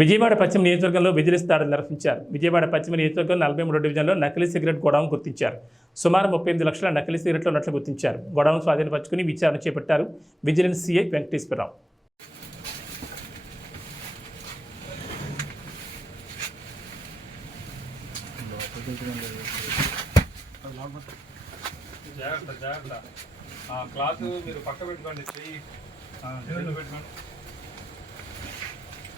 విజయవాడ పశ్చిమ నియోజకవర్గంలో విజిలెన్స్ దాడులు నిర్వహించారు. విజయవాడ పశ్చిమ నియోజకవర్గం నలభై మూడు డివిజన్లో నకిలీ సిగరెట్ గోడౌన్ గుర్తించారు. సుమారు ముప్పై ఎనిమిది లక్షల నకిలీ సిగరెట్లు ఉన్నట్లు గుర్తించారు. గొడవను స్వాధీనపరుచుకుని విచారణ చేపట్టారు విజిలెన్స్ సీఐ వెంకటేశ్వరరావు. జాగ్రత్త జాగ్రత్త. క్లాత్ మీరు పక్క పెట్టుకోండి చెయ్యి పెట్టుకోండి.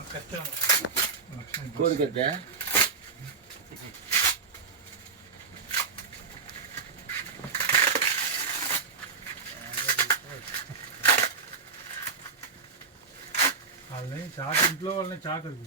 ఇదిలా. కాదు. ఆ, చిన్న కత్తి ఉంది. కోడికట్టే వాళ్ళని చాక్ ఇంట్లో వాళ్ళని చాక్ అడుగు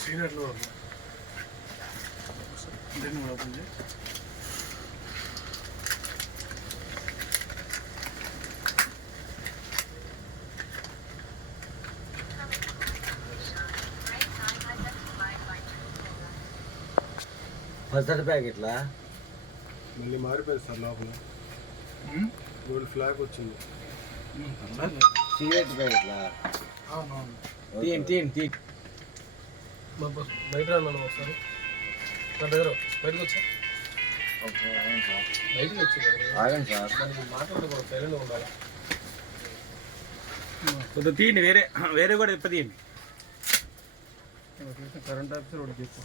సీనియర్లు దీన్ని కూడా ఓపెన్ చేయి పచ్చడి ప్యాకెట్లా? మళ్ళీ మారిపోయింది సార్ లోపల. గోల్డ్ ఫ్లాగ్ వచ్చింది. సిగరెట్ ప్యాకెట్లా అవునవును. తీన్ తీన్ తీ బయట రాను ఒకసారి. నా దగ్గర బయటకు వచ్చా? బయటకు వచ్చి ఆగండి సార్. మాట్లాడకూడదు ఉండాలి? కొద్దిగా తీయండి వేరే వేరే కూడా తీయండి. కరెంట్ ఆఫీసర్ ఒకటి చెప్పు